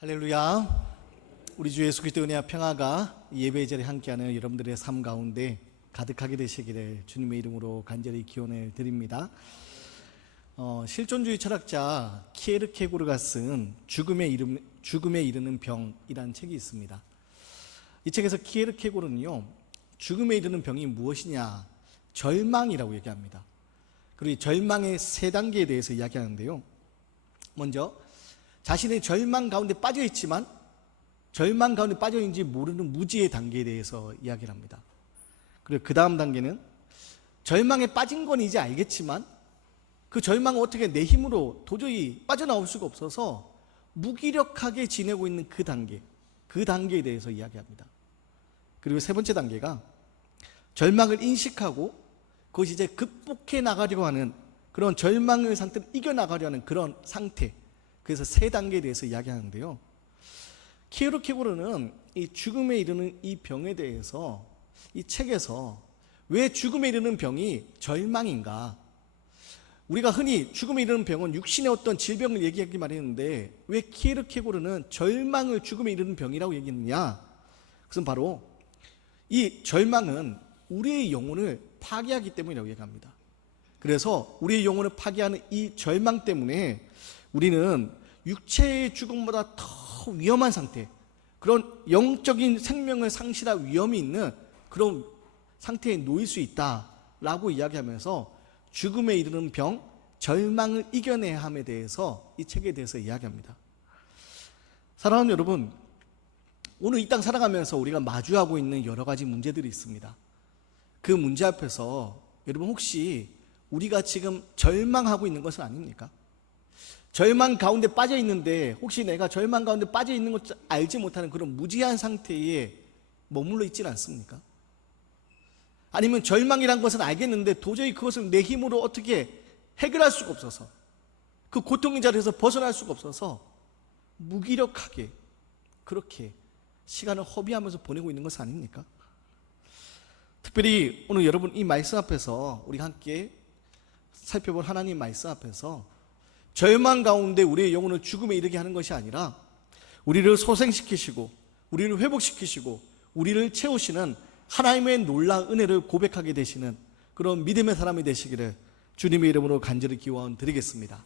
할렐루야. 우리 주 예수 그리스도의 은혜와 평화가 예배의 자리에 함께하는 여러분들의 삶 가운데 가득하게 되시기를 주님의 이름으로 간절히 기원을 드립니다. 실존주의 철학자 키에르케고르가 쓴 죽음에 이르는 병이라는 책이 있습니다. 이 책에서 키에르케고르는요, 죽음에 이르는 병이 무엇이냐, 절망이라고 얘기합니다. 그리고 이 절망의 세 단계에 대해서 이야기하는데요, 먼저 자신의 절망 가운데 빠져 있지만 절망 가운데 빠져 있는지 모르는 무지의 단계에 대해서 이야기를 합니다. 그리고 그 다음 단계는 절망에 빠진 건 이제 알겠지만 그 절망을 어떻게 내 힘으로 도저히 빠져나올 수가 없어서 무기력하게 지내고 있는 그 단계에 대해서 이야기합니다. 그리고 세 번째 단계가 절망을 인식하고 그것이 이제 극복해 나가려고 하는 그런 절망의 상태를 이겨나가려 하는 그런 상태, 그래서 세 단계에 대해서 이야기하는데요, 키에르케고르는 이 죽음에 이르는 이 병에 대해서 이 책에서 왜 죽음에 이르는 병이 절망인가, 우리가 흔히 죽음에 이르는 병은 육신의 어떤 질병을 얘기하기 마련인데 왜 키에르케고르는 절망을 죽음에 이르는 병이라고 얘기했느냐, 그것은 바로 이 절망은 우리의 영혼을 파괴하기 때문이라고 얘기합니다. 그래서 우리의 영혼을 파괴하는 이 절망 때문에 우리는 육체의 죽음보다 더 위험한 상태, 그런 영적인 생명을 상실할 위험이 있는 그런 상태에 놓일 수 있다라고 이야기하면서 죽음에 이르는 병, 절망을 이겨내야 함에 대해서 이 책에 대해서 이야기합니다. 사랑하는 여러분, 오늘 이 땅 살아가면서 우리가 마주하고 있는 여러 가지 문제들이 있습니다. 그 문제 앞에서 여러분 혹시 우리가 지금 절망하고 있는 것은 아닙니까? 절망 가운데 빠져 있는데 혹시 내가 절망 가운데 빠져 있는 것 알지 못하는 그런 무지한 상태에 머물러 있지는 않습니까? 아니면 절망이란 것은 알겠는데 도저히 그것을 내 힘으로 어떻게 해결할 수가 없어서 그 고통의 자리에서 벗어날 수가 없어서 무기력하게 그렇게 시간을 허비하면서 보내고 있는 것은 아닙니까? 특별히 오늘 여러분 이 말씀 앞에서 우리가 함께 살펴볼 하나님 말씀 앞에서 절망 가운데 우리의 영혼을 죽음에 이르게 하는 것이 아니라 우리를 소생시키시고 우리를 회복시키시고 우리를 채우시는 하나님의 놀라운 은혜를 고백하게 되시는 그런 믿음의 사람이 되시기를 주님의 이름으로 간절히 기원 드리겠습니다.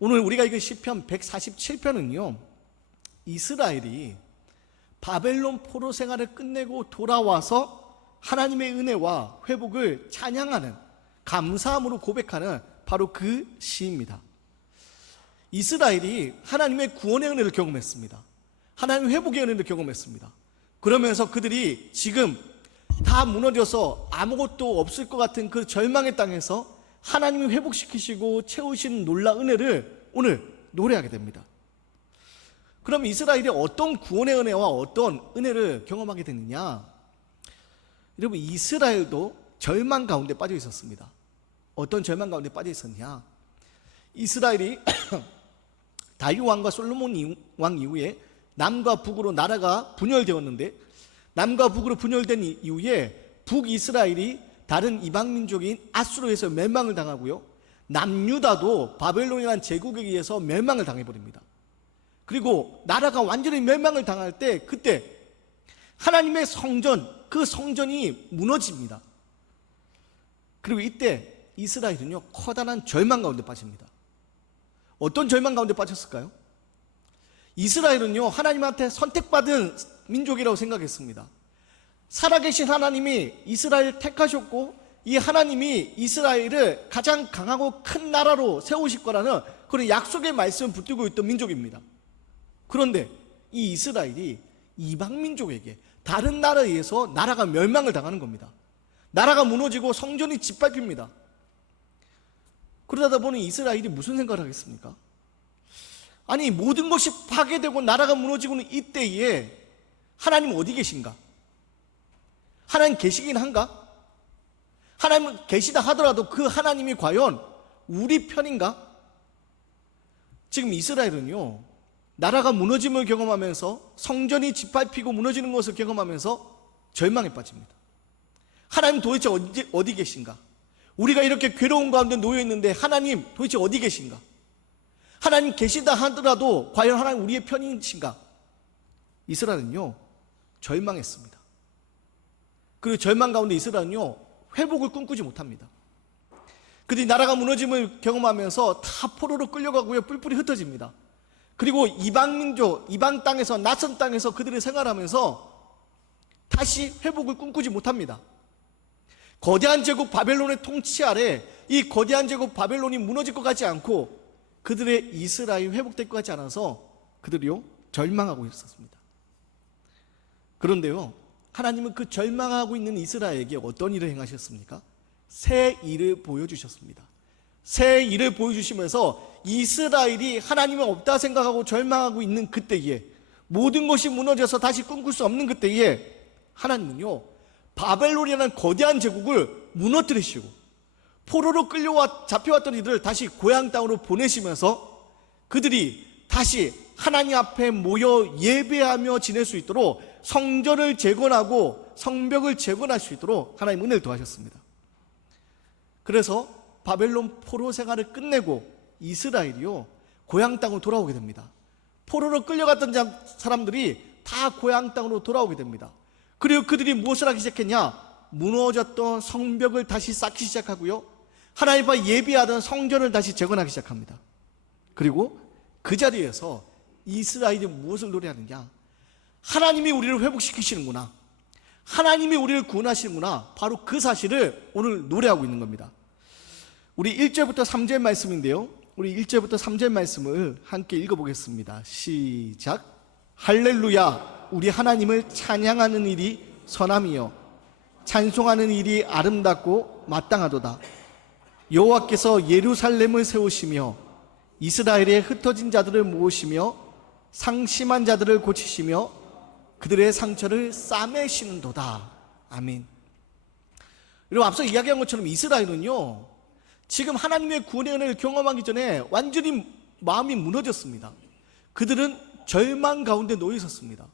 오늘 우리가 읽은 시편 147편은요, 이스라엘이 바벨론 포로 생활을 끝내고 돌아와서 하나님의 은혜와 회복을 찬양하는, 감사함으로 고백하는 바로 그 시입니다. 이스라엘이 하나님의 구원의 은혜를 경험했습니다. 하나님의 회복의 은혜를 경험했습니다. 그러면서 그들이 지금 다 무너져서 아무것도 없을 것 같은 그 절망의 땅에서 하나님이 회복시키시고 채우시는 놀라운 은혜를 오늘 노래하게 됩니다. 그럼 이스라엘이 어떤 구원의 은혜와 어떤 은혜를 경험하게 됐느냐? 여러분, 이스라엘도 절망 가운데 빠져 있었습니다. 어떤 절망 가운데 빠져 있었냐? 이스라엘이 다윗 왕과 솔로몬 왕 이후에 남과 북으로 나라가 분열되었는데, 남과 북으로 분열된 이후에 북이스라엘이 다른 이방 민족인 아수르에서 멸망을 당하고요, 남유다도 바벨론이라는 제국에 의해서 멸망을 당해버립니다. 그리고 나라가 완전히 멸망을 당할 때 그때 하나님의 성전, 그 성전이 무너집니다. 그리고 이때 이스라엘은요, 커다란 절망 가운데 빠집니다. 어떤 절망 가운데 빠졌을까요? 이스라엘은요, 하나님한테 선택받은 민족이라고 생각했습니다. 살아계신 하나님이 이스라엘을 택하셨고 이 하나님이 이스라엘을 가장 강하고 큰 나라로 세우실 거라는 그런 약속의 말씀을 붙들고 있던 민족입니다. 그런데 이 이스라엘이 이방 민족에게, 다른 나라에 의해서 나라가 멸망을 당하는 겁니다. 나라가 무너지고 성전이 짓밟힙니다. 그러다 보니 이스라엘이 무슨 생각을 하겠습니까? 아니, 모든 것이 파괴되고 나라가 무너지고는 이때에 하나님 어디 계신가? 하나님 계시긴 한가? 하나님은 계시다 하더라도 그 하나님이 과연 우리 편인가? 지금 이스라엘은요, 나라가 무너짐을 경험하면서 성전이 짓밟히고 무너지는 것을 경험하면서 절망에 빠집니다. 하나님 도대체 어디 계신가? 우리가 이렇게 괴로운 가운데 놓여 있는데 하나님 도대체 어디 계신가? 하나님 계시다 하더라도 과연 하나님 우리의 편이신가? 이스라엘은요 절망했습니다. 그리고 절망 가운데 이스라엘은요 회복을 꿈꾸지 못합니다. 그들이 나라가 무너짐을 경험하면서 다 포로로 끌려가고요, 뿔뿔이 흩어집니다. 그리고 이방 민족, 이방 땅에서, 낯선 땅에서 그들이 생활하면서 다시 회복을 꿈꾸지 못합니다. 거대한 제국 바벨론의 통치 아래 이 거대한 제국 바벨론이 무너질 것 같지 않고 그들의 이스라엘이 회복될 것 같지 않아서 그들이요 절망하고 있었습니다. 그런데요 하나님은 그 절망하고 있는 이스라엘에게 어떤 일을 행하셨습니까? 새 일을 보여주셨습니다. 새 일을 보여주시면서 이스라엘이 하나님이 없다 생각하고 절망하고 있는 그때에, 모든 것이 무너져서 다시 꿈꿀 수 없는 그때에 하나님은요 바벨론이라는 거대한 제국을 무너뜨리시고 포로로 잡혀왔던 이들을 다시 고향 땅으로 보내시면서 그들이 다시 하나님 앞에 모여 예배하며 지낼 수 있도록 성전을 재건하고 성벽을 재건할 수 있도록 하나님 은혜를 더하셨습니다. 그래서 바벨론 포로 생활을 끝내고 이스라엘이요 고향 땅으로 돌아오게 됩니다. 포로로 끌려갔던 사람들이 다 고향 땅으로 돌아오게 됩니다. 그리고 그들이 무엇을 하기 시작했냐? 무너졌던 성벽을 다시 쌓기 시작하고요, 하나님 앞에 예배하던 성전을 다시 재건하기 시작합니다. 그리고 그 자리에서 이스라엘이 무엇을 노래하느냐? 하나님이 우리를 회복시키시는구나, 하나님이 우리를 구원하시는구나, 바로 그 사실을 오늘 노래하고 있는 겁니다. 우리 1절부터 3절 말씀인데요, 우리 1절부터 3절 말씀을 함께 읽어보겠습니다. 시작. 할렐루야, 우리 하나님을 찬양하는 일이 선함이요 찬송하는 일이 아름답고 마땅하도다. 여호와께서 예루살렘을 세우시며 이스라엘의 흩어진 자들을 모으시며 상심한 자들을 고치시며 그들의 상처를 싸매시는도다. 아멘. 여러분, 앞서 이야기한 것처럼 이스라엘은요 지금 하나님의 구원의 은혜를 경험하기 전에 완전히 마음이 무너졌습니다. 그들은 절망 가운데 놓여 있었습니다.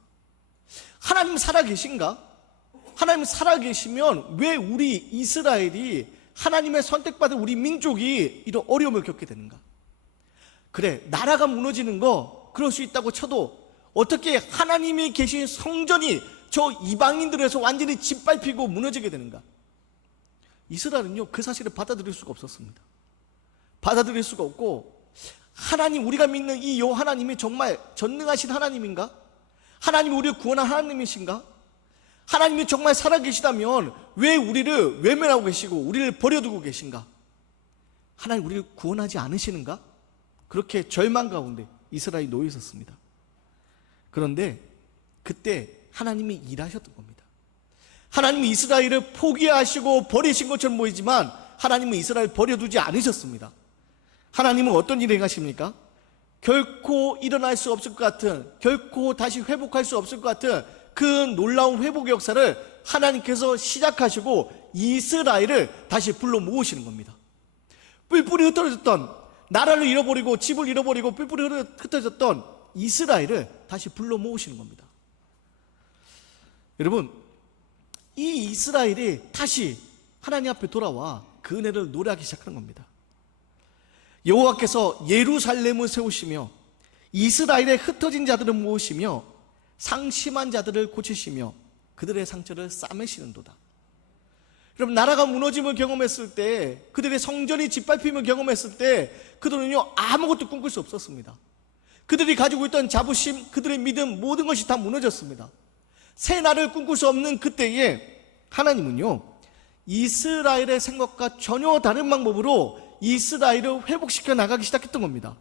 하나님 살아계신가? 하나님 살아계시면 왜 우리 이스라엘이, 하나님의 선택받은 우리 민족이 이런 어려움을 겪게 되는가? 그래, 나라가 무너지는 거 그럴 수 있다고 쳐도 어떻게 하나님이 계신 성전이 저 이방인들에서 완전히 짓밟히고 무너지게 되는가? 이스라엘은요 그 사실을 받아들일 수가 없었습니다. 받아들일 수가 없고, 하나님, 우리가 믿는 이 여호와 하나님이 정말 전능하신 하나님인가? 하나님이 우리를 구원한 하나님이신가? 하나님이 정말 살아계시다면 왜 우리를 외면하고 계시고 우리를 버려두고 계신가? 하나님 우리를 구원하지 않으시는가? 그렇게 절망 가운데 이스라엘이 놓여 있었습니다. 그런데 그때 하나님이 일하셨던 겁니다. 하나님이 이스라엘을 포기하시고 버리신 것처럼 보이지만 하나님은 이스라엘을 버려두지 않으셨습니다. 하나님은 어떤 일을 행하십니까? 결코 일어날 수 없을 것 같은, 결코 다시 회복할 수 없을 것 같은 그 놀라운 회복 역사를 하나님께서 시작하시고 이스라엘을 다시 불러 모으시는 겁니다. 뿔뿔이 흩어졌던, 나라를 잃어버리고 집을 잃어버리고 뿔뿔이 흩어졌던 이스라엘을 다시 불러 모으시는 겁니다. 여러분, 이 이스라엘이 다시 하나님 앞에 돌아와 그 은혜를 노래하기 시작하는 겁니다. 여호와께서 예루살렘을 세우시며 이스라엘의 흩어진 자들을 모으시며 상심한 자들을 고치시며 그들의 상처를 싸매시는도다. 여러분, 나라가 무너짐을 경험했을 때, 그들의 성전이 짓밟힘을 경험했을 때 그들은요 아무것도 꿈꿀 수 없었습니다. 그들이 가지고 있던 자부심, 그들의 믿음, 모든 것이 다 무너졌습니다. 새 날을 꿈꿀 수 없는 그때에 하나님은요 이스라엘의 생각과 전혀 다른 방법으로 이스라엘을 회복시켜 나가기 시작했던 겁니다.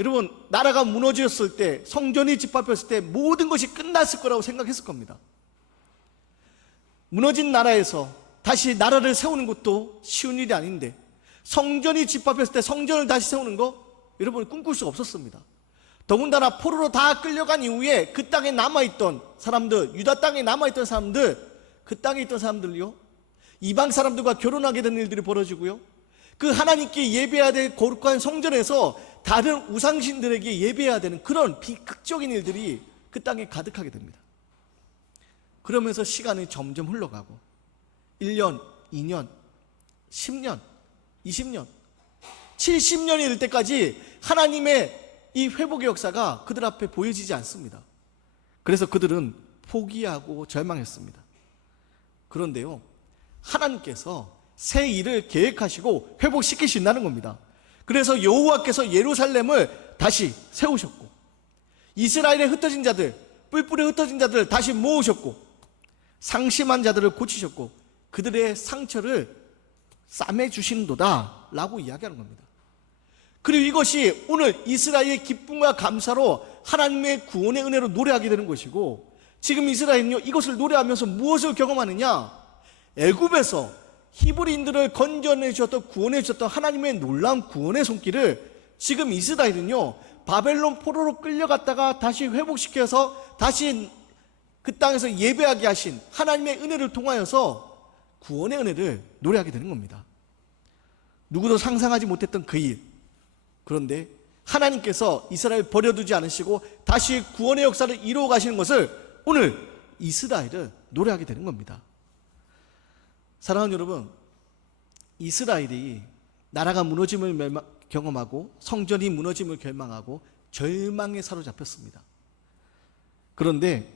여러분, 나라가 무너졌을 때, 성전이 짓밟혔을 때 모든 것이 끝났을 거라고 생각했을 겁니다. 무너진 나라에서 다시 나라를 세우는 것도 쉬운 일이 아닌데, 성전이 짓밟혔을 때 성전을 다시 세우는 거 여러분 꿈꿀 수 없었습니다. 더군다나 포로로 다 끌려간 이후에 그 땅에 남아있던 사람들, 유다 땅에 남아있던 사람들, 그 땅에 있던 사람들요 이방 사람들과 결혼하게 된 일들이 벌어지고요, 그 하나님께 예배해야 될 거룩한 성전에서 다른 우상신들에게 예배해야 되는 그런 비극적인 일들이 그 땅에 가득하게 됩니다. 그러면서 시간이 점점 흘러가고 1년, 2년, 10년, 20년 70년이 될 때까지 하나님의 이 회복의 역사가 그들 앞에 보여지지 않습니다. 그래서 그들은 포기하고 절망했습니다. 그런데요, 하나님께서 새 일을 계획하시고 회복시키신다는 겁니다. 그래서 여호와께서 예루살렘을 다시 세우셨고, 이스라엘에 흩어진 자들, 뿔뿔이 흩어진 자들을 다시 모으셨고, 상심한 자들을 고치셨고, 그들의 상처를 싸매주신도다 라고 이야기하는 겁니다. 그리고 이것이 오늘 이스라엘의 기쁨과 감사로 하나님의 구원의 은혜로 노래하게 되는 것이고, 지금 이스라엘은요, 이것을 노래하면서 무엇을 경험하느냐? 애굽에서 히브리인들을 건져내 주셨던, 구원해 주셨던 하나님의 놀라운 구원의 손길을 지금 이스라엘은요, 바벨론 포로로 끌려갔다가 다시 회복시켜서 다시 그 땅에서 예배하게 하신 하나님의 은혜를 통하여서 구원의 은혜를 노래하게 되는 겁니다. 누구도 상상하지 못했던 그 일. 그런데 하나님께서 이스라엘 버려두지 않으시고 다시 구원의 역사를 이루어 가시는 것을 오늘 이스라엘은 노래하게 되는 겁니다. 사랑하는 여러분, 이스라엘이 나라가 무너짐을 경험하고 성전이 무너짐을 결망하고 절망에 사로잡혔습니다. 그런데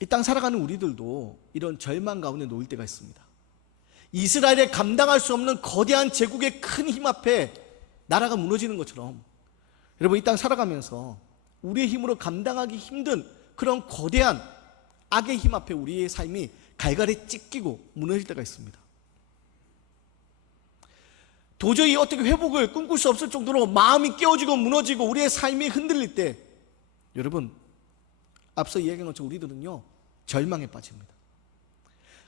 이 땅 살아가는 우리들도 이런 절망 가운데 놓일 때가 있습니다. 이스라엘에 감당할 수 없는 거대한 제국의 큰 힘 앞에 나라가 무너지는 것처럼, 여러분, 이 땅 살아가면서 우리의 힘으로 감당하기 힘든 그런 거대한 악의 힘 앞에 우리의 삶이 갈갈이 찢기고 무너질 때가 있습니다. 도저히 어떻게 회복을 꿈꿀 수 없을 정도로 마음이 깨어지고 무너지고 우리의 삶이 흔들릴 때, 여러분, 앞서 이야기한 것처럼 우리들은요, 절망에 빠집니다.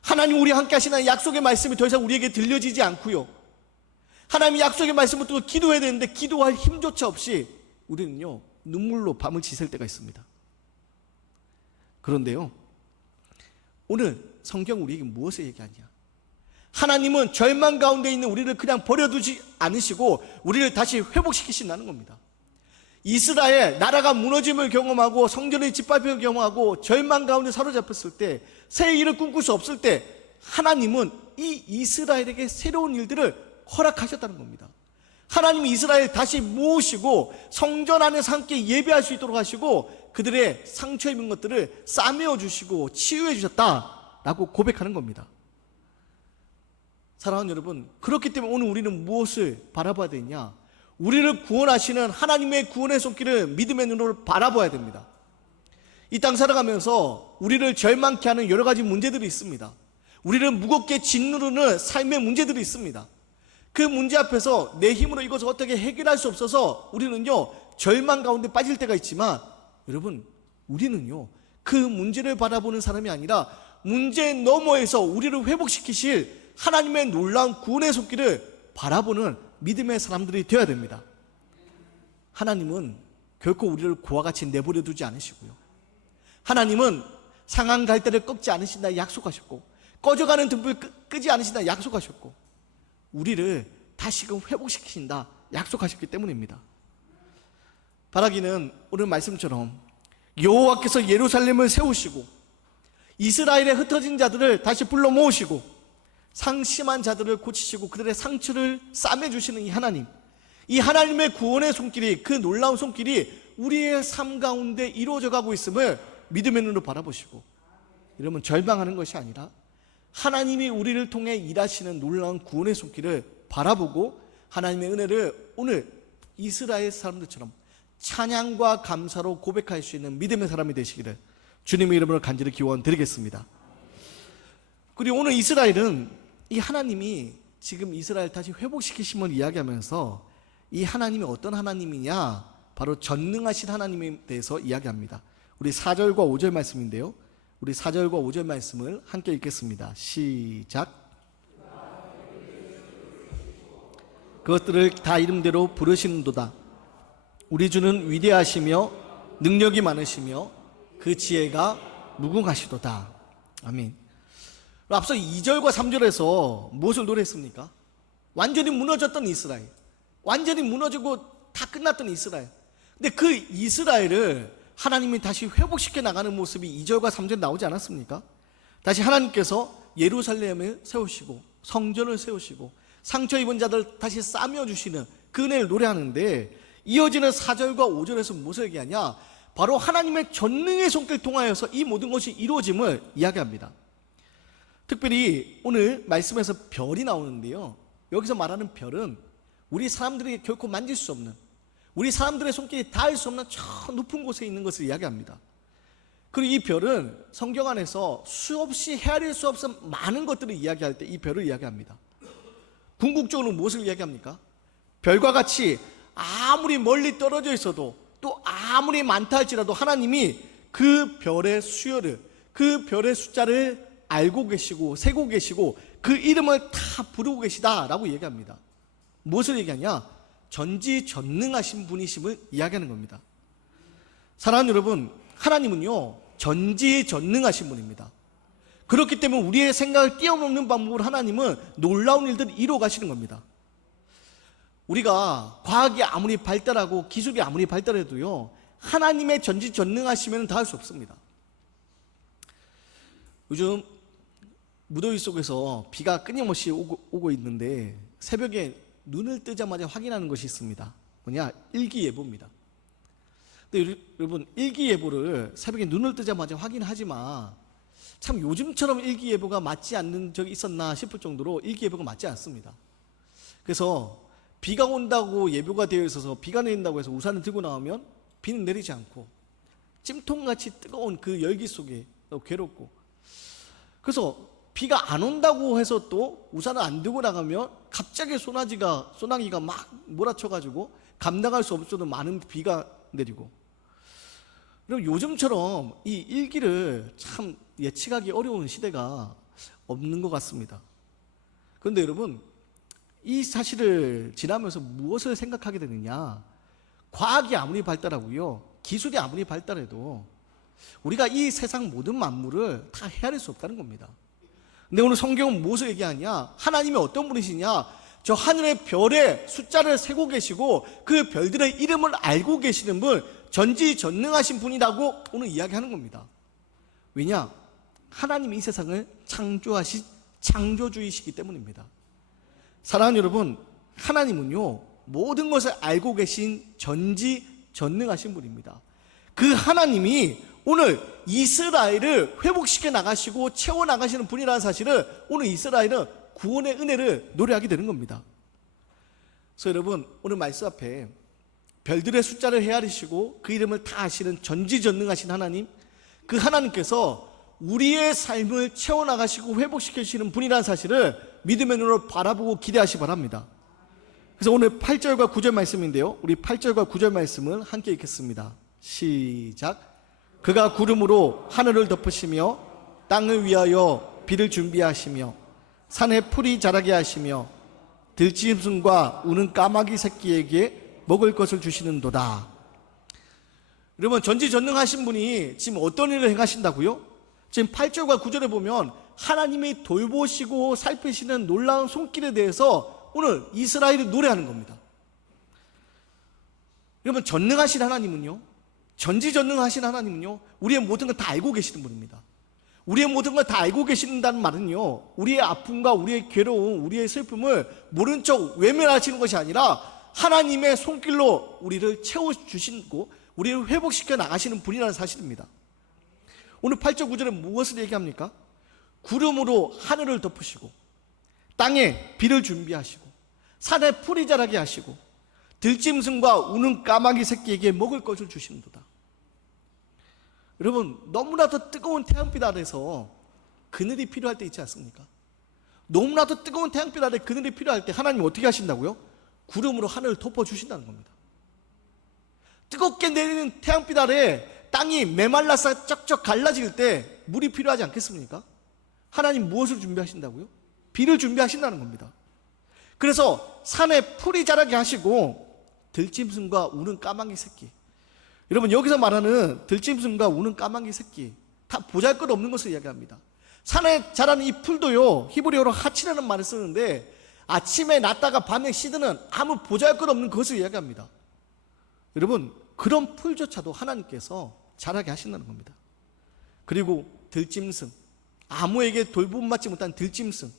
하나님 우리 함께 하시는 약속의 말씀이 더 이상 우리에게 들려지지 않고요, 하나님의 약속의 말씀을 듣고 기도해야 되는데 기도할 힘조차 없이 우리는요, 눈물로 밤을 지샐 때가 있습니다. 그런데요, 오늘 성경 우리에게 무엇을 얘기하냐? 하나님은 절망 가운데 있는 우리를 그냥 버려두지 않으시고 우리를 다시 회복시키신다는 겁니다. 이스라엘 나라가 무너짐을 경험하고 성전의 짓밟힘을 경험하고 절망 가운데 사로잡혔을 때, 새 일을 꿈꿀 수 없을 때, 하나님은 이 이스라엘에게 새로운 일들을 허락하셨다는 겁니다. 하나님이 이스라엘 다시 모으시고 성전 안에서 함께 예배할 수 있도록 하시고 그들의 상처 입은 것들을 싸매어 주시고 치유해 주셨다라고 고백하는 겁니다. 사랑하는 여러분, 그렇기 때문에 오늘 우리는 무엇을 바라봐야 되냐? 우리를 구원하시는 하나님의 구원의 손길을 믿음의 눈으로 바라봐야 됩니다. 이 땅 살아가면서 우리를 절망케 하는 여러 가지 문제들이 있습니다. 우리를 무겁게 짓누르는 삶의 문제들이 있습니다. 그 문제 앞에서 내 힘으로 이것을 어떻게 해결할 수 없어서 우리는요, 절망 가운데 빠질 때가 있지만, 여러분, 우리는요, 그 문제를 바라보는 사람이 아니라 문제 너머에서 우리를 회복시키실 하나님의 놀라운 구원의 손길을 바라보는 믿음의 사람들이 되어야 됩니다. 하나님은 결코 우리를 고와 같이 내버려 두지 않으시고요, 하나님은 상한 갈대를 꺾지 않으신다 약속하셨고, 꺼져가는 등불 끄지 않으신다 약속하셨고, 우리를 다시금 회복시키신다 약속하셨기 때문입니다. 바라기는 오늘 말씀처럼 여호와께서 예루살렘을 세우시고 이스라엘에 흩어진 자들을 다시 불러 모으시고 상심한 자들을 고치시고 그들의 상처를 싸매주시는 이 하나님, 이 하나님의 구원의 손길이, 그 놀라운 손길이 우리의 삶 가운데 이루어져 가고 있음을 믿음의 눈으로 바라보시고, 이러면 절망하는 것이 아니라 하나님이 우리를 통해 일하시는 놀라운 구원의 손길을 바라보고 하나님의 은혜를 오늘 이스라엘 사람들처럼 찬양과 감사로 고백할 수 있는 믿음의 사람이 되시기를 주님의 이름으로 간절히 기원드리겠습니다. 그리고 오늘 이스라엘은 이 하나님이 지금 이스라엘 다시 회복시키심을 이야기하면서 이 하나님이 어떤 하나님이냐, 바로 전능하신 하나님에 대해서 이야기합니다. 우리 4절과 5절 말씀인데요, 우리 4절과 5절 말씀을 함께 읽겠습니다. 시작. 그것들을 다 이름대로 부르시는도다. 우리 주는 위대하시며 능력이 많으시며 그 지혜가 무궁하시도다. 아멘. 앞서 2절과 3절에서 무엇을 노래했습니까? 완전히 무너졌던 이스라엘, 완전히 무너지고 다 끝났던 이스라엘. 근데 그 이스라엘을 하나님이 다시 회복시켜 나가는 모습이 2절과 3절에 나오지 않았습니까? 다시 하나님께서 예루살렘을 세우시고 성전을 세우시고 상처 입은 자들 다시 싸매어 주시는 그 은혜를 노래하는데 이어지는 4절과 5절에서 무엇을 얘기하냐? 바로 하나님의 전능의 손길 통하여서 이 모든 것이 이루어짐을 이야기합니다. 특별히 오늘 말씀에서 별이 나오는데요, 여기서 말하는 별은 우리 사람들이 결코 만질 수 없는, 우리 사람들의 손길이 닿을 수 없는 저 높은 곳에 있는 것을 이야기합니다. 그리고 이 별은 성경 안에서 수없이 헤아릴 수 없는 많은 것들을 이야기할 때 이 별을 이야기합니다. 궁극적으로 무엇을 이야기합니까? 별과 같이 아무리 멀리 떨어져 있어도 또 아무리 많다 할지라도 하나님이 그 별의 수요를, 그 별의 숫자를 알고 계시고 세고 계시고 그 이름을 다 부르고 계시다라고 얘기합니다. 무엇을 얘기하냐? 전지전능하신 분이심을 이야기하는 겁니다. 사랑하는 여러분, 하나님은요 전지전능하신 분입니다. 그렇기 때문에 우리의 생각을 뛰어넘는 방법으로 하나님은 놀라운 일들을 이루어 가시는 겁니다. 우리가 과학이 아무리 발달하고 기술이 아무리 발달해도요, 하나님의 전지전능하시면 다 할 수 없습니다. 요즘 무더위 속에서 비가 끊임없이 오고 있는데 새벽에 눈을 뜨자마자 확인하는 것이 있습니다. 뭐냐? 일기예보입니다. 근데 여러분, 일기예보를 새벽에 눈을 뜨자마자 확인하지만 참 요즘처럼 일기예보가 맞지 않는 적이 있었나 싶을 정도로 일기예보가 맞지 않습니다. 그래서 비가 온다고 예보가 되어 있어서 비가 내린다고 해서 우산을 들고 나오면 비는 내리지 않고 찜통같이 뜨거운 그 열기 속에 너무 괴롭고, 그래서 비가 안 온다고 해서 또 우산을 안 들고 나가면 갑자기 소나기가 막 몰아쳐가지고 감당할 수 없을 정도로 많은 비가 내리고, 그리고 요즘처럼 이 일기를 참 예측하기 어려운 시대가 없는 것 같습니다. 그런데 여러분, 이 사실을 지나면서 무엇을 생각하게 되느냐? 과학이 아무리 발달하고요, 기술이 아무리 발달해도 우리가 이 세상 모든 만물을 다 헤아릴 수 없다는 겁니다. 근데 오늘 성경은 무엇을 얘기하냐? 하나님이 어떤 분이시냐? 저 하늘의 별의 숫자를 세고 계시고 그 별들의 이름을 알고 계시는 분, 전지전능하신 분이라고 오늘 이야기하는 겁니다. 왜냐? 하나님이 이 세상을 창조하신 창조주이시기 때문입니다. 사랑하는 여러분, 하나님은요 모든 것을 알고 계신 전지전능하신 분입니다. 그 하나님이 오늘 이스라엘을 회복시켜 나가시고 채워 나가시는 분이라는 사실을 오늘 이스라엘은 구원의 은혜를 노래하게 되는 겁니다. 그래서 여러분, 오늘 말씀 앞에 별들의 숫자를 헤아리시고 그 이름을 다 아시는 전지전능하신 하나님, 그 하나님께서 우리의 삶을 채워 나가시고 회복시켜 주시는 분이라는 사실을 믿음의 눈으로 바라보고 기대하시기 바랍니다. 그래서 오늘 8절과 9절 말씀인데요, 우리 8절과 9절 말씀을 함께 읽겠습니다. 시작. 그가 구름으로 하늘을 덮으시며 땅을 위하여 비를 준비하시며 산에 풀이 자라게 하시며 들짐승과 우는 까마귀 새끼에게 먹을 것을 주시는도다. 여러분, 전지전능하신 분이 지금 어떤 일을 행하신다고요? 지금 8절과 9절에 보면 하나님이 돌보시고 살피시는 놀라운 손길에 대해서 오늘 이스라엘이 노래하는 겁니다. 여러분, 전능하신 하나님은요, 전지전능하신 하나님은요, 우리의 모든 걸 다 알고 계시는 분입니다. 우리의 모든 걸 다 알고 계신다는 말은요, 우리의 아픔과 우리의 괴로움, 우리의 슬픔을 모른 척 외면하시는 것이 아니라 하나님의 손길로 우리를 채워주시고 우리를 회복시켜 나가시는 분이라는 사실입니다. 오늘 8절 9절에 무엇을 얘기합니까? 구름으로 하늘을 덮으시고 땅에 비를 준비하시고 산에 풀이 자라게 하시고 들짐승과 우는 까마귀 새끼에게 먹을 것을 주시는도다. 여러분, 너무나도 뜨거운 태양빛 아래서 그늘이 필요할 때 있지 않습니까? 너무나도 뜨거운 태양빛 아래 그늘이 필요할 때 하나님 어떻게 하신다고요? 구름으로 하늘을 덮어주신다는 겁니다. 뜨겁게 내리는 태양빛 아래 땅이 메말라서 쩍쩍 갈라질 때 물이 필요하지 않겠습니까? 하나님 무엇을 준비하신다고요? 비를 준비하신다는 겁니다. 그래서 산에 풀이 자라게 하시고 들짐승과 우는 까마귀 새끼, 여러분, 여기서 말하는 들짐승과 우는 까마귀 새끼 다 보잘것없는 것을 이야기합니다. 산에 자라는 이 풀도요, 히브리어로 하치라는 말을 쓰는데 아침에 났다가 밤에 시드는 아무 보잘것없는 것을 이야기합니다. 여러분, 그런 풀조차도 하나님께서 자라게 하신다는 겁니다. 그리고 들짐승, 아무에게 돌봄받지 못한 들짐승,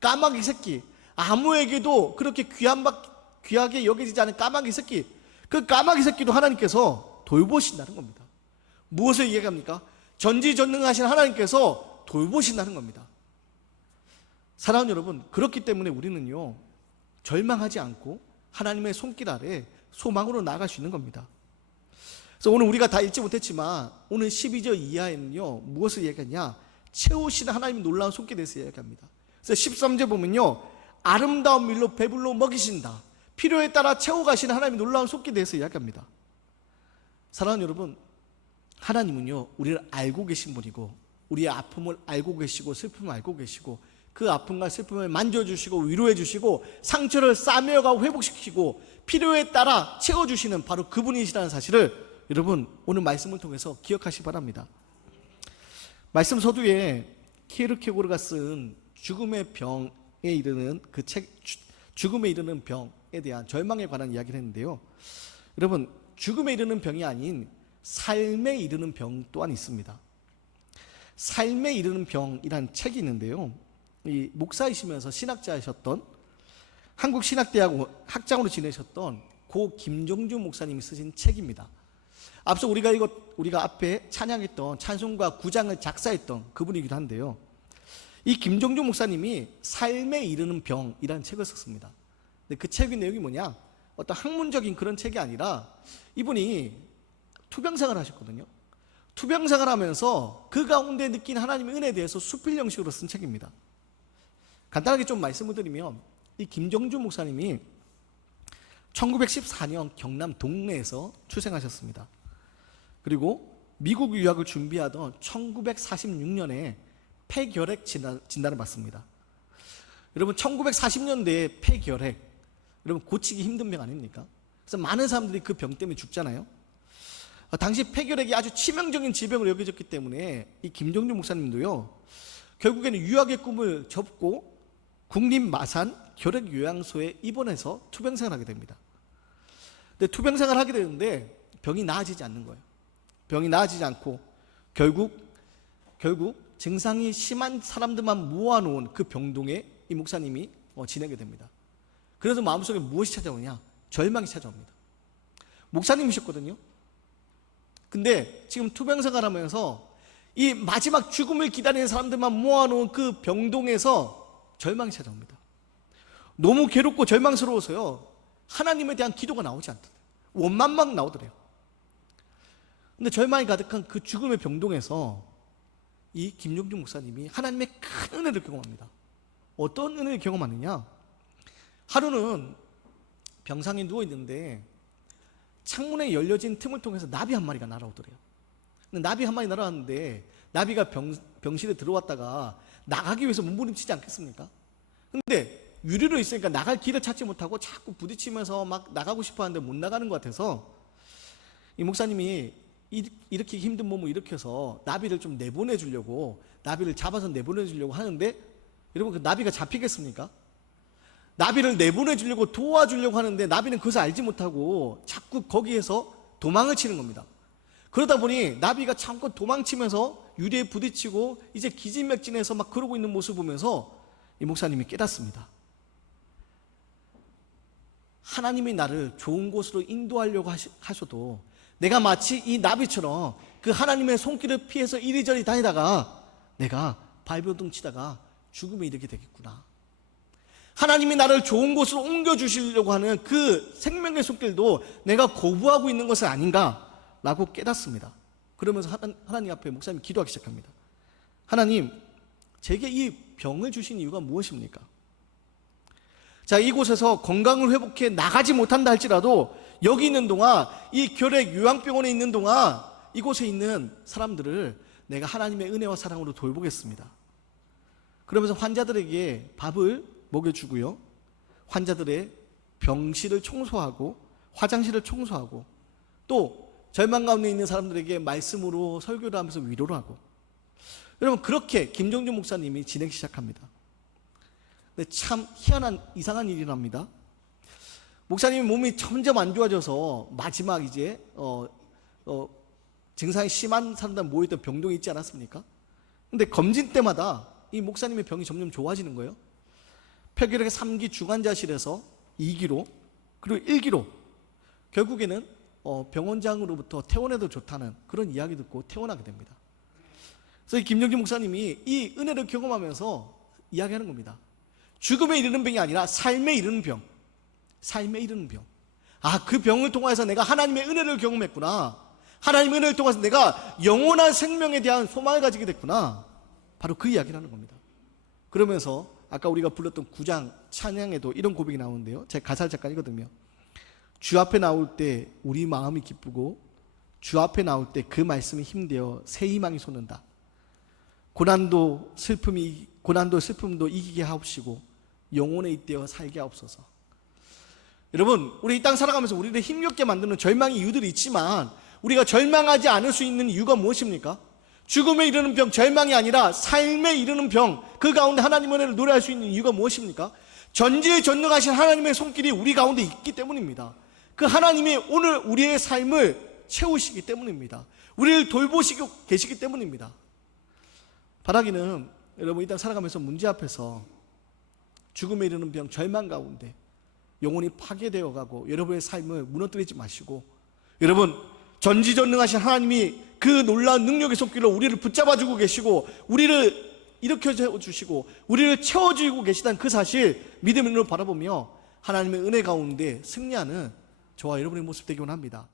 까마귀 새끼, 아무에게도 그렇게 귀하게 여겨지지 않은 까마귀 새끼, 그 까마귀 새끼도 하나님께서 돌보신다는 겁니다. 무엇을 얘기합니까? 전지전능하신 하나님께서 돌보신다는 겁니다. 사랑하는 여러분, 그렇기 때문에 우리는요, 절망하지 않고 하나님의 손길 아래 소망으로 나아갈 수 있는 겁니다. 그래서 오늘 우리가 다 읽지 못했지만 오늘 12절 이하에는요, 무엇을 얘기하냐? 채우시는 하나님의 놀라운 손길에 대해서 이야기합니다. 그래서 13절 보면요, 아름다운 밀로 배불러 먹이신다, 필요에 따라 채워가시는 하나님의 놀라운 손길에 대해서 이야기합니다. 사랑하는 여러분, 하나님은요, 우리를 알고 계신 분이고, 우리의 아픔을 알고 계시고 슬픔을 알고 계시고, 그 아픔과 슬픔을 만져주시고 위로해 주시고 상처를 싸매어가고 회복시키고 필요에 따라 채워주시는 바로 그분이시라는 사실을 여러분 오늘 말씀을 통해서 기억하시기 바랍니다. 말씀 서두에 키에르케고르가 쓴 죽음의 병에 이르는 그 책, 죽음에 이르는 병에 대한 절망에 관한 이야기를 했는데요, 여러분 죽음에 이르는 병이 아닌 삶에 이르는 병 또한 있습니다. 삶에 이르는 병이라는 책이 있는데요, 이 목사이시면서 신학자이셨던 한국신학대학 학장으로 지내셨던 고 김종주 목사님이 쓰신 책입니다. 앞서 우리가 앞에 찬양했던 찬송가 9장을 작사했던 그분이기도 한데요, 이 김종주 목사님이 삶에 이르는 병이라는 책을 썼습니다. 근데 그 책의 내용이 뭐냐? 어떤 학문적인 그런 책이 아니라 이분이 투병생활을 하셨거든요. 투병생활을 하면서 그 가운데 느낀 하나님의 은혜에 대해서 수필 형식으로 쓴 책입니다. 간단하게 좀 말씀을 드리면 이 김종주 목사님이 1914년 경남 동래에서 출생하셨습니다. 그리고 미국 유학을 준비하던 1946년에 폐결핵 진단을 받습니다. 여러분 1940년대에 폐결핵, 여러분 고치기 힘든 병 아닙니까? 그래서 많은 사람들이 그 병 때문에 죽잖아요. 당시 폐결핵이 아주 치명적인 질병으로 여겨졌기 때문에 이 김종주 목사님도요, 결국에는 유학의 꿈을 접고 국립마산 결핵요양소에 입원해서 투병생활을 하게 됩니다. 근데 투병생활을 하게 되는데 병이 나아지지 않는 거예요. 병이 나아지지 않고 결국 증상이 심한 사람들만 모아놓은 그 병동에 이 목사님이 지내게 됩니다. 그래서 마음속에 무엇이 찾아오냐? 절망이 찾아옵니다. 목사님이셨거든요. 근데 지금 투병생활하면서 이 마지막 죽음을 기다리는 사람들만 모아놓은 그 병동에서 절망이 찾아옵니다. 너무 괴롭고 절망스러워서요, 하나님에 대한 기도가 나오지 않더래요. 원망만 나오더래요. 근데 절망이 가득한 그 죽음의 병동에서 이 김종주 목사님이 하나님의 큰 은혜를 경험합니다. 어떤 은혜를 경험하느냐? 하루는 병상에 누워있는데 창문에 열려진 틈을 통해서 나비 한 마리가 날아오더래요. 근데 나비 한 마리 날아왔는데 나비가 병실에 들어왔다가 나가기 위해서 몸부림치지 않겠습니까? 근데 유리로 있으니까 나갈 길을 찾지 못하고 자꾸 부딪히면서 막 나가고 싶어 하는데 못 나가는 것 같아서 이 목사님이 이렇게 힘든 몸을 일으켜서 나비를 좀 내보내주려고, 나비를 잡아서 내보내주려고 하는데, 여러분 그 나비가 잡히겠습니까? 나비를 내보내주려고 도와주려고 하는데 나비는 그것을 알지 못하고 자꾸 거기에서 도망을 치는 겁니다. 그러다 보니 나비가 참고 도망치면서 유리에 부딪히고 이제 기진맥진해서 막 그러고 있는 모습을 보면서 이 목사님이 깨닫습니다. 하나님이 나를 좋은 곳으로 인도하려고 하셔도 내가 마치 이 나비처럼 그 하나님의 손길을 피해서 이리저리 다니다가 내가 발버둥 치다가 죽음에 이르게 되겠구나. 하나님이 나를 좋은 곳으로 옮겨주시려고 하는 그 생명의 손길도 내가 거부하고 있는 것은 아닌가라고 깨닫습니다. 그러면서 하나님 앞에 목사님이 기도하기 시작합니다. 하나님, 제게 이 병을 주신 이유가 무엇입니까? 자, 이곳에서 건강을 회복해 나가지 못한다 할지라도 여기 있는 동안, 이 결핵 요양병원에 있는 동안 이곳에 있는 사람들을 내가 하나님의 은혜와 사랑으로 돌보겠습니다. 그러면서 환자들에게 밥을 먹여주고요, 환자들의 병실을 청소하고 화장실을 청소하고 또 절망 가운데 있는 사람들에게 말씀으로 설교를 하면서 위로를 하고, 여러분 그렇게 김종주 목사님이 지내기 시작합니다. 근데 참 희한한 이상한 일이랍니다. 목사님의 몸이 점점 안 좋아져서 마지막 이제 증상이 심한 사람들 모여있던 병동에 있지 않았습니까? 근데 검진 때마다 이 목사님의 병이 점점 좋아지는 거예요. 폐결핵 3기 중환자실에서 2기로, 그리고 일기로 결국에는 병원장으로부터 퇴원해도 좋다는 그런 이야기 듣고 퇴원하게 됩니다. 그래서 이 김영진 목사님이 이 은혜를 경험하면서 이야기하는 겁니다. 죽음에 이르는 병이 아니라 삶에 이르는 병. 삶에 이르는 병. 아, 그 병을 통해서 내가 하나님의 은혜를 경험했구나. 하나님의 은혜를 통해서 내가 영원한 생명에 대한 소망을 가지게 됐구나. 바로 그 이야기를 하는 겁니다. 그러면서 아까 우리가 불렀던 9장 찬양에도 이런 고백이 나오는데요. 제 가사를 잠깐 읽거든요. 주 앞에 나올 때 우리 마음이 기쁘고 주 앞에 나올 때 그 말씀이 힘되어 새 희망이 솟는다. 고난도 슬픔도 이기게 하옵시고 영혼에 잇대어 살게 하옵소서. 여러분, 우리 이 땅 살아가면서 우리를 힘겹게 만드는 절망의 이유들이 있지만 우리가 절망하지 않을 수 있는 이유가 무엇입니까? 죽음에 이르는 병, 절망이 아니라 삶에 이르는 병, 그 가운데 하나님의 은혜를 노래할 수 있는 이유가 무엇입니까? 전지전능하신 하나님의 손길이 우리 가운데 있기 때문입니다. 그 하나님이 오늘 우리의 삶을 채우시기 때문입니다. 우리를 돌보시고 계시기 때문입니다. 바라기는 여러분 이 땅 살아가면서 문제 앞에서 죽음에 이르는 병, 절망 가운데 영혼이 파괴되어 가고 여러분의 삶을 무너뜨리지 마시고, 여러분 전지전능하신 하나님이 그 놀라운 능력의 손길로 우리를 붙잡아주고 계시고 우리를 일으켜주시고 우리를 채워주고 계시다는 그 사실 믿음으로 바라보며 하나님의 은혜 가운데 승리하는 저와 여러분의 모습 되기 원합니다.